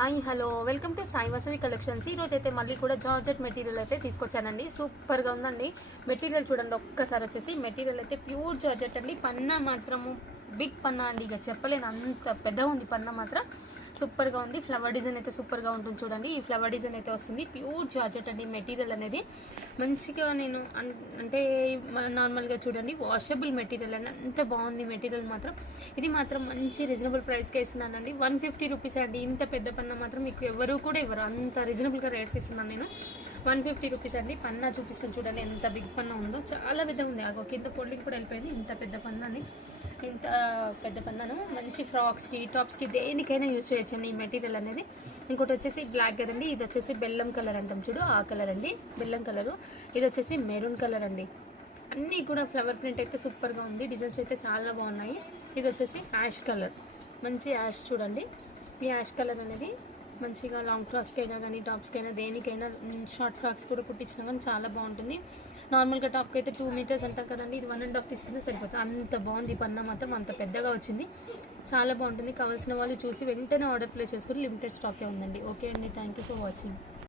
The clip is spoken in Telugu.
Hi hello. Welcome to Sai Vasavi collections. ఈ రోజు అయితే మళ్ళీ కూడా జార్జెట్ మెటీరియల్ అయితే తీసుకొచ్చానండి. సూపర్గా ఉందండి. మెటీరియల్ చూడండి ఒక్కసారి వచ్చేసి మెటీరియల్ అయితే ప్యూర్ జార్జెట్ అండి. పన్నా మాత్రము బిగ్ పన్నా అండి. ఇక చెప్పలేను అంత పెద్దగా ఉంది పన్నా మాత్రం. సూపర్గా ఉంది. ఫ్లవర్ డిజైన్ అయితే సూపర్గా ఉంటుంది చూడండి. ఈ ఫ్లవర్ డిజైన్ అయితే వస్తుంది. ప్యూర్ జార్జెట్ అండి మెటీరియల్ అనేది. మంచిగా నేను అంటే మన నార్మల్గా చూడండి వాషబుల్ మెటీరియల్ అండి. అంత బాగుంది మెటీరియల్ మాత్రం. ఇది మాత్రం మంచి రీజనబుల్ ప్రైస్కి ఇస్తున్నానండి. వన్ ఫిఫ్టీ రూపీస్ అండి. ఇంత పెద్ద పన్న మాత్రం మీకు ఎవరు కూడా ఇవ్వరు. అంత రీజనబుల్గా రేట్స్ ఇస్తున్నాను నేను. వన్ ఫిఫ్టీ రూపీస్ అండి. పన్నా చూపిస్తాను చూడండి ఎంత బిగ్ పన్నా ఉందో. చాలా పెద్ద ఉంది. అగో కింద పొల్లికి కూడా వెళ్ళిపోయింది. ఇంత పెద్ద పన్నాని. ఇంత పెద్ద పన్నాను. మంచి ఫ్రాక్స్కి టాప్స్కి దేనికైనా యూజ్ చేయొచ్చండి ఈ మెటీరియల్ అనేది. ఇంకోటి వచ్చేసి బ్లాక్ కదండి ఇది వచ్చేసి బెల్లం కలర్ అంటాం చూడు. ఆ కలర్ అండి. బెల్లం కలరు. ఇది వచ్చేసి మెరూన్ కలర్ అండి. అన్నీ కూడా ఫ్లవర్ ప్రింట్ అయితే సూపర్గా ఉంది. డిజైన్స్ అయితే చాలా బాగున్నాయి. ఇది వచ్చేసి యాష్ కలర్. మంచి యాష్ చూడండి. ఈ యాష్ కలర్ అనేది మంచిగా లాంగ్ ఫ్రాక్స్కి అయినా కానీ టాప్స్కి అయినా దేనికైనా షార్ట్ ఫ్రాక్స్ కూడా కుట్టించినా కానీ చాలా బాగుంటుంది. నార్మల్గా టాప్కి అయితే టూ మీటర్స్ అంటాం కదండి ఇది వన్ అండ్ హాఫ్ తీసుకుంటే సరిపోతుంది. అంత బాగుంది ఈ పన్న మాత్రం అంత పెద్దగా వచ్చింది. చాలా బాగుంటుంది. కావాల్సిన వాళ్ళు చూసి వెంటనే ఆర్డర్ ప్లేస్ చేసుకుని లిమిటెడ్ స్టాకే ఉందండి. ఓకే అండి థ్యాంక్ యూ ఫర్ వాచింగ్